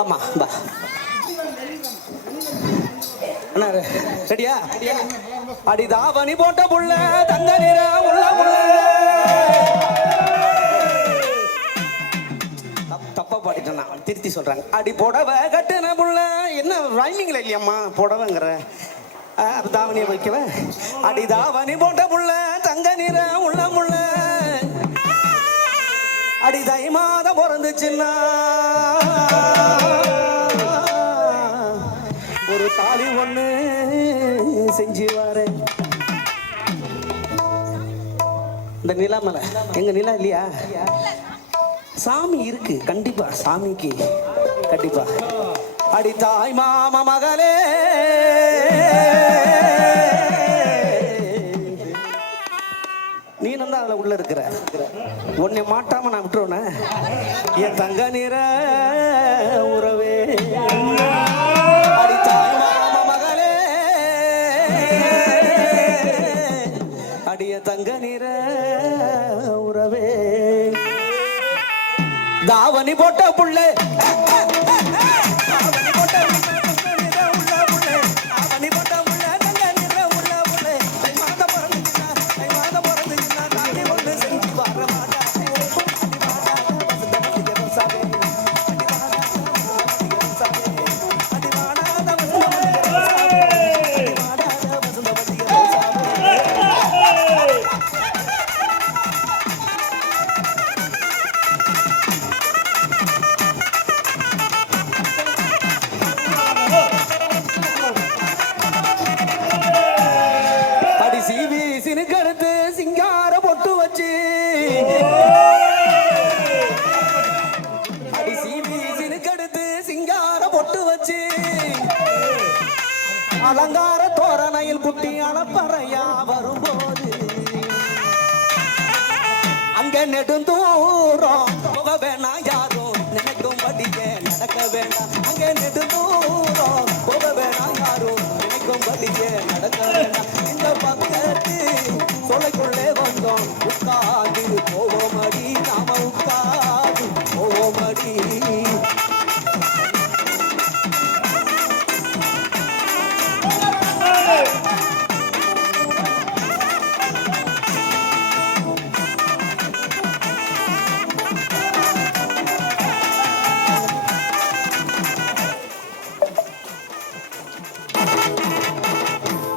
வாமா வா அண்ணா ரெடியா? அடிதாவணி போட்ட புள்ள தங்க நிற உள்ள புள்ள. தப்பா பாடிட்டேன்னா திருத்தி சொல்றாங்க. அடி புடவை கட்டுன புள்ள. என்ன ரைமிங்ல இல்லையம்மா புடவைங்கிற தாவணியை வைக்கவ. அடிதாவணி போட்ட புள்ள தங்க நிற உள்ள புள்ள. அடி தை மாதம் பிறந்துச்சுன்னா ஒரு தாலி ஒண்ணு செஞ்சு வாரு. இந்த நிலாமலை எங்க நிலா இல்லையா? சாமி இருக்கு கண்டிப்பா, சாமிக்கு கண்டிப்பா. அடி தாய் மாமா மகளே நீ வந்து அதுல உள்ள இருக்கிற உன்னை மாட்டாம நான் விட்டுருவேன். என் தங்க நிற உறவே அடி தாய் மாமா மகளே அடிய தங்க நிற உறவே. தாவணி போட்ட புள்ளே சிங்கார பொட்டு வச்சு அடி சீவிசினுக்கடுத்து சிங்கார பொட்டு வச்சு அலங்கார தோரணையில் குட்டி அளப்பறையா வரும்போது அங்க நெடுந்தூரம் போக வேணாம் யாரும் நினைக்கும் படிக்க நடக்க வேண்டாம். அங்க நெடுந்தூரம் போக வேணாம் யாரும் நினைக்கும் படிக்க நடக்க வேண்டாம். இந்த பக்கத்து தொலைக்குள்ளே வந்தோம் உட்காந்து போவோமடி நாம உட்காந்து போவோமடி.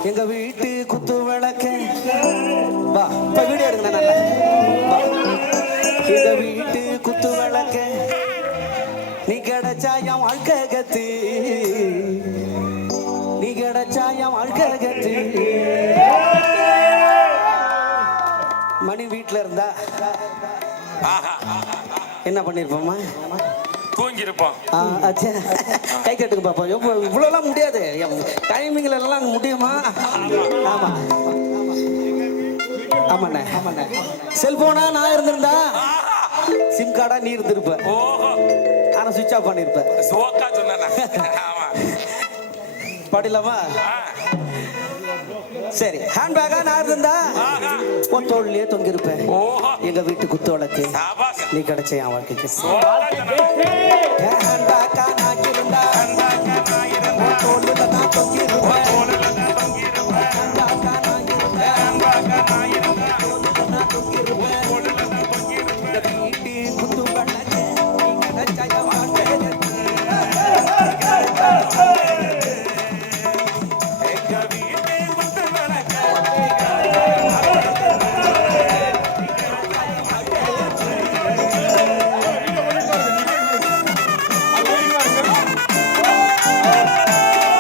எங்க வீட்டு குத்து விளக்க வா இப்ப வீடியோ எடுங்க நல்லா. எங்க வீட்டு குத்து விளக்க நீ கிடைச்சா என் வாழ்க்கை கத்து. நீ கிடைச்சா என் வாழ்க்கை கத்து. மணி வீட்டுல இருந்தா என்ன பண்ணிருப்போமா? தூங்கிருப்போம். கை கட்டுக்கு பாப்போம். இவ்வளோலாம் முடியாது டைமிங்ல எல்லாம் முடியுமா? ஆமா ஆமாண்ணே ஆமாண்ணே. செல்போனா நான் இருந்திருந்தா சிம் கார்டா நீ இருந்திருப்ப. ஆனா சுவிட்ச் ஆஃப் பண்ணிருப்ப. பாடிலாமா? சரி. ஹேண்ட்பேக்கா நான் இருந்தா உன் தோல்லையே தொங்கிருப்பேன். எங்க வீட்டு குத்து வழக்கு நீ கிடைச்ச என் வாழ்க்கைக்கு. ஹேண்ட்பேக்கா நான் இருந்தா